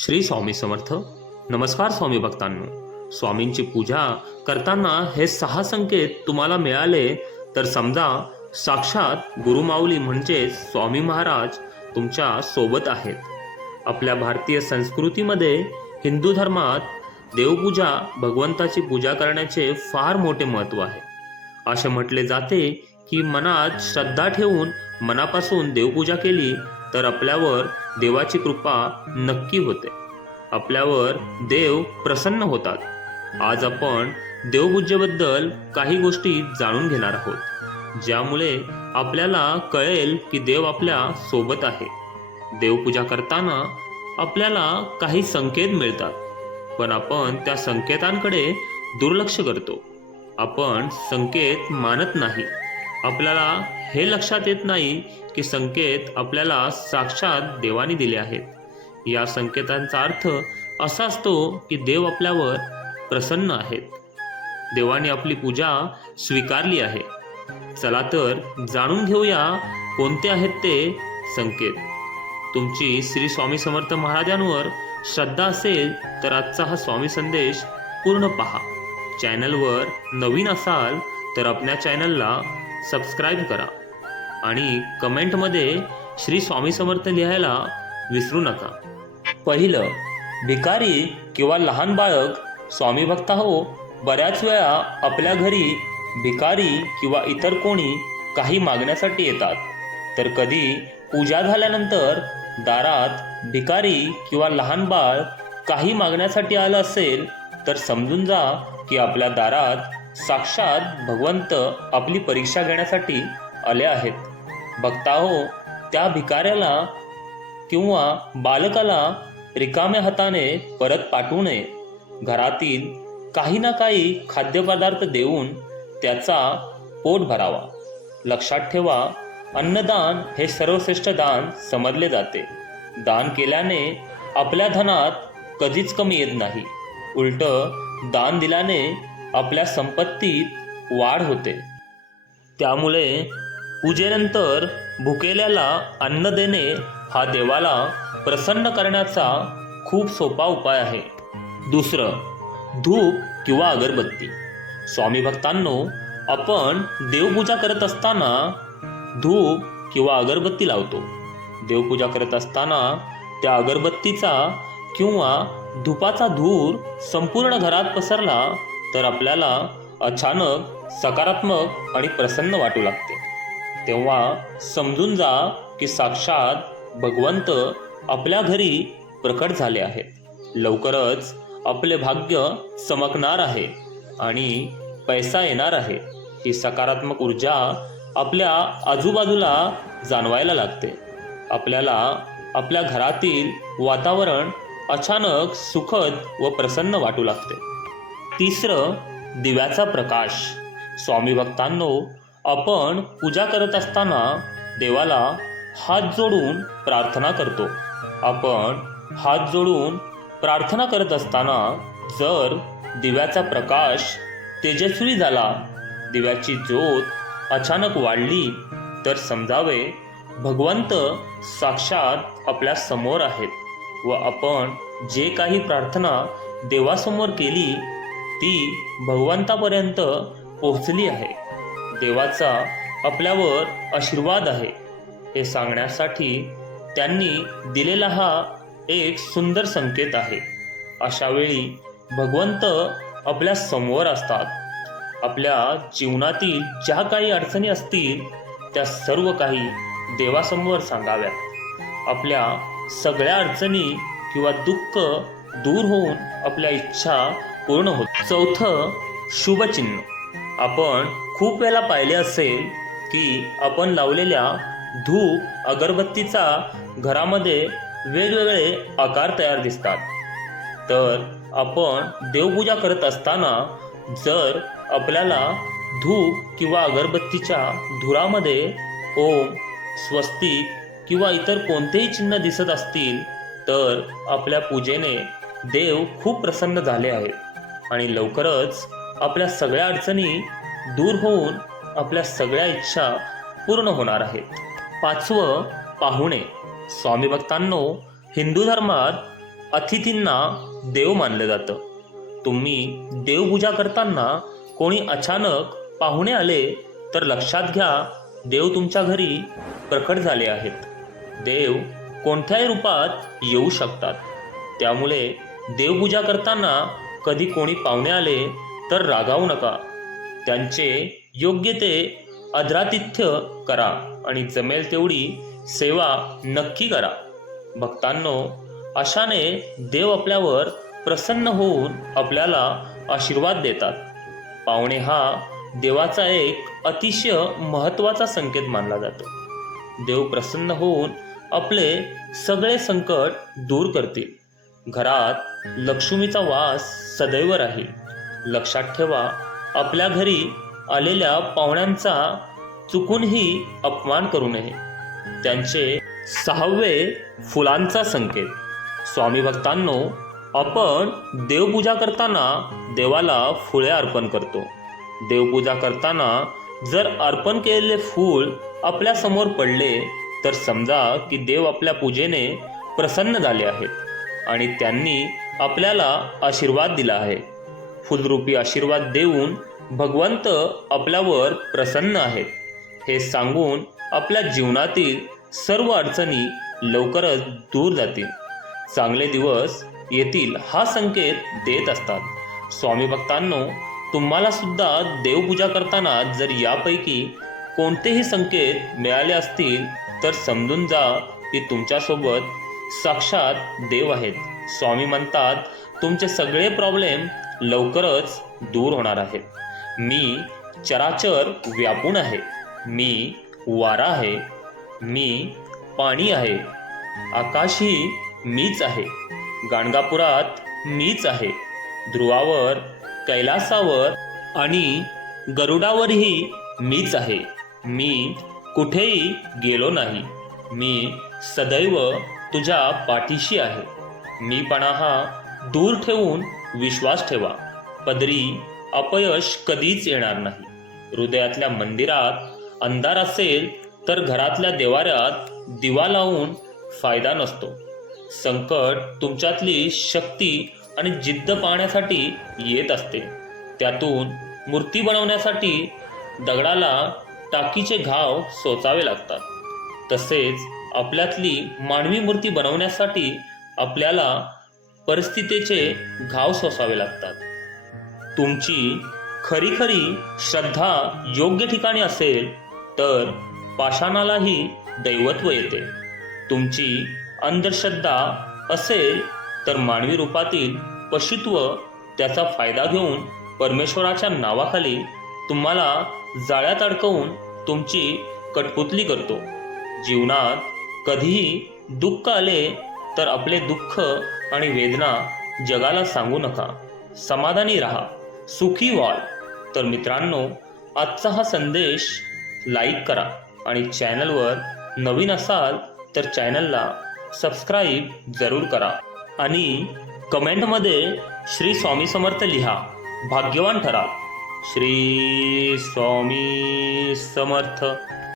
श्री स्वामी समर्थ. नमस्कार स्वामी भक्तांनो. स्वामींची पूजा करताना हे सहा संकेत तुम्हाला मिळाले तर समजा साक्षात गुरुमाऊली म्हणजे स्वामी महाराज तुमच्यासोबत आहेत. आपल्या भारतीय संस्कृतीमध्ये हिंदू धर्मात देवपूजा भगवंताची पूजा करण्याचे फार मोठे महत्त्व आहे. असे म्हटले जाते की मनात श्रद्धा ठेवून मनापासून देवपूजा केली तर आपल्यावर देवाची कृपा नक्की होते. आपल्यावर देव प्रसन्न होतात. आज आपण देवपूजेबद्दल काही गोष्टी जाणून घेणार आहोत ज्यामुळे आपल्याला कळेल की देव आपल्यासोबत आहे. देवपूजा करताना आपल्याला काही संकेत मिळतात पण आपण त्या संकेतांकडे दुर्लक्ष करतो. आपण संकेत मानत नाही. आपल्याला हे लक्षात येत नाही की संकेत आपल्याला साक्षात देवाने दिले आहेत. या संकेतांचा अर्थ असा असतो की देव आपल्यावर प्रसन्न आहेत. देवाने आपली पूजा स्वीकारली आहे. चला तर जाणून घेऊया कोणते आहेत ते संकेत. तुमची श्री स्वामी समर्थ महाराजांवर श्रद्धा असेल तर आजचा हा स्वामी संदेश पूर्ण पहा. चॅनलवर नवीन असाल तर आपल्या चॅनलला सबस्क्राईब करा. आणि कमेंटमध्ये श्री स्वामी समर्थ लिहायला विसरू नका. पहिलं भिकारी किंवा लहान बाळक स्वामी भक्त हो बऱ्याच वेळा आपल्या घरी भिकारी किंवा इतर कोणी काही मागण्यासाठी येतात. तर कधी पूजा झाल्यानंतर दारात भिकारी किंवा लहान बाळ काही मागण्यासाठी आलं असेल तर समजून जा की आपल्या दारात साक्षात भगवंत आपली परीक्षा घेण्यासाठी आले आहेत. भक्ताहो त्या भिकाऱ्याला किंवा बालकाला रिकाम्या हाताने परत पाठवू नये. घरातील काही ना काही खाद्यपदार्थ देऊन त्याचा पोट भरावा. लक्षात ठेवा अन्नदान हे सर्वश्रेष्ठ दान समजले जाते. दान केल्याने आपल्या धनात कधीच कमी येत नाही. उलट दान दिल्याने आपल्या संपत्तीत वाढ होते. त्यामुळे पूजेनंतर भुकेल्याला अन्न देणे हा देवाला प्रसन्न करण्याचा खूप सोपा उपाय आहे. दुसरं धूप किंवा अगरबत्ती. स्वामी भक्तांनो आपण देवपूजा करत असताना धूप किंवा अगरबत्ती लावतो. देवपूजा करत असताना त्या अगरबत्तीचा किंवा धुपाचा धूर संपूर्ण घरात पसरला तर आपल्याला अचानक सकारात्मक आणि प्रसन्न वाटू लागते. तेव्हा समजून जा की साक्षात भगवंत आपल्या घरी प्रकट झाले आहेत. लवकरच आपले भाग्य चमकणार आहे आणि पैसा येणार आहे. ही सकारात्मक ऊर्जा आपल्या आजूबाजूला जाणवायला लागते. आपल्याला आपल्या घरातील वातावरण अचानक सुखद व प्रसन्न वाटू लागते. तिसरं दिव्याचा प्रकाश. स्वामी भक्तांनो आपण पूजा करत असताना देवाला हात जोडून प्रार्थना करतो. आपण हात जोडून प्रार्थना करत असताना जर दिव्याचा प्रकाश तेजस्वी झाला दिव्याची ज्योत अचानक वाढली तर समजावे भगवंत साक्षात आपल्यासमोर आहेत व आपण जे काही प्रार्थना देवासमोर केली ती भगवंतापर्यंत पोहोचली आहे. देवाचा आपल्यावर आशीर्वाद आहे. हे सांगण्यासाठी त्यांनी दिलेला हा एक सुंदर संकेत आहे. अशा वेळी भगवंत आपल्यासमोर असतात. आपल्या जीवनातील ज्या काही अडचणी असतील त्या सर्व काही देवासमोर सांगाव्यात. आपल्या सगळ्या अडचणी किंवा दुःख दूर होऊन आपल्या इच्छा पूर्ण होत. चौथं शुभचिन्ह. आपण खूप वेळा पाहिले असेल की आपण लावलेल्या धूप अगरबत्तीचा घरामध्ये वेगवेगळे आकार तयार दिसतात. तर आपण देवपूजा करत असताना जर आपल्याला धूप किंवा अगरबत्तीच्या धुरामध्ये ओम स्वस्तिक किंवा इतर कोणतेही चिन्ह दिसत असतील तर आपल्या पूजेने देव खूप प्रसन्न झाले आहेत. आणि लवकरच आपल्या सगळ्या अडचणी दूर होऊन आपल्या सगळ्या इच्छा पूर्ण होणार आहेत. पाचवं पाहुणे. स्वामी भक्तांनो हिंदू धर्मात अतिथींना देव मानलं जातं. तुम्ही देवपूजा करताना कोणी अचानक पाहुणे आले तर लक्षात घ्या देव तुमच्या घरी प्रकट झाले आहेत. देव कोणत्याही रूपात येऊ शकतात. त्यामुळे देवपूजा करताना कधी कोणी पाहुणे आले तर रागावू नका. त्यांचे योग्य ते आदरातिथ्य करा आणि जमेल तेवढी सेवा नक्की करा. भक्तांनो अशाने देव आपल्यावर प्रसन्न होऊन आपल्याला आशीर्वाद देतात. पाहुणे हा देवाचा एक अतिशय महत्त्वाचा संकेत मानला जातो. देव प्रसन्न होऊन आपले सगळे संकट दूर करतील. घरात लक्ष्मीचा वास सदैव राहील. लक्षात ठेवा आपल्या घरी आलेल्या पाहुण्यांचा चुकूनही अपमान करू नये. त्यांचे सहावे फुलांचा संकेत. स्वामी भक्तांनो आपण देवपूजा करताना देवाला फुले अर्पण करतो. देवपूजा करताना जर अर्पण केलेले फूल आपल्यासमोर पडले तर समजा की देव आपल्या पूजेने प्रसन्न झाले आहेत. आणि त्यांनी आपल्याला आशीर्वाद दिला आहे. फुलरूपी आशीर्वाद देऊन भगवंत आपल्यावर प्रसन्न आहेत. हे सांगून आपल्या जीवनातील सर्व अडचणी लवकरच दूर जातील. चांगले दिवस येतील हा संकेत देत असतात. स्वामी भक्तांनो तुम्हाला सुद्धा देवपूजा करताना जर यापैकी कोणतेही संकेत मिळाले असतील तर समजून जा की तुमच्यासोबत साक्षात देव आहेत. स्वामी म्हणतात तुमचे सगळे प्रॉब्लेम लवकरच दूर होणार आहेत. मी चराचर व्यापून आहे. मी वारा आहे. मी पाणी आहे. आकाशही मीच आहे. गाणगापुरात मीच आहे. ध्रुवावर कैलासावर आणि गरुडावरही मीच आहे. मी कुठेही गेलो नाही. मी सदैव तुझ्या पाठीशी आहे. मीपणा हा दूर ठेवून विश्वास ठेवा. पदरी अपयश कधीच येणार नाही. हृदयातल्या मंदिरात अंधार असेल तर घरातल्या देवाऱ्यात दिवा लावून फायदा नसतो. संकट तुमच्यातली शक्ती आणि जिद्द पाहण्यासाठी येत असते. त्यातून मूर्ती बनवण्यासाठी दगडाला टाकीचे घाव सोचावे लागतात. तसेच आपल्यातली मानवी मूर्ती बनवण्यासाठी आपल्याला परिस्थितीचे घाव सोसावे लागतात. तुमची खरी खरी श्रद्धा योग्य ठिकाणी असेल तर पाषाणालाही दैवत्व येते. तुमची अंधश्रद्धा असेल तर मानवी रूपातील पशुत्व त्याचा फायदा घेऊन परमेश्वराच्या नावाखाली तुम्हाला जाळ्यात अडकवून तुमची कटपुतली करतो. जीवनात कधीही दुःख आले तर आपले दुःख आणि वेदना जगाला सांगू नका. समाधानी राहा. सुखी व्हाल. तर मित्रांनो आजचा हा संदेश लाईक करा आणि चॅनलवर नवीन असाल तर चॅनलला सबस्क्राईब जरूर करा आणि कमेंटमध्ये श्री स्वामी समर्थ लिहा. भाग्यवान ठरा. श्री स्वामी समर्थ.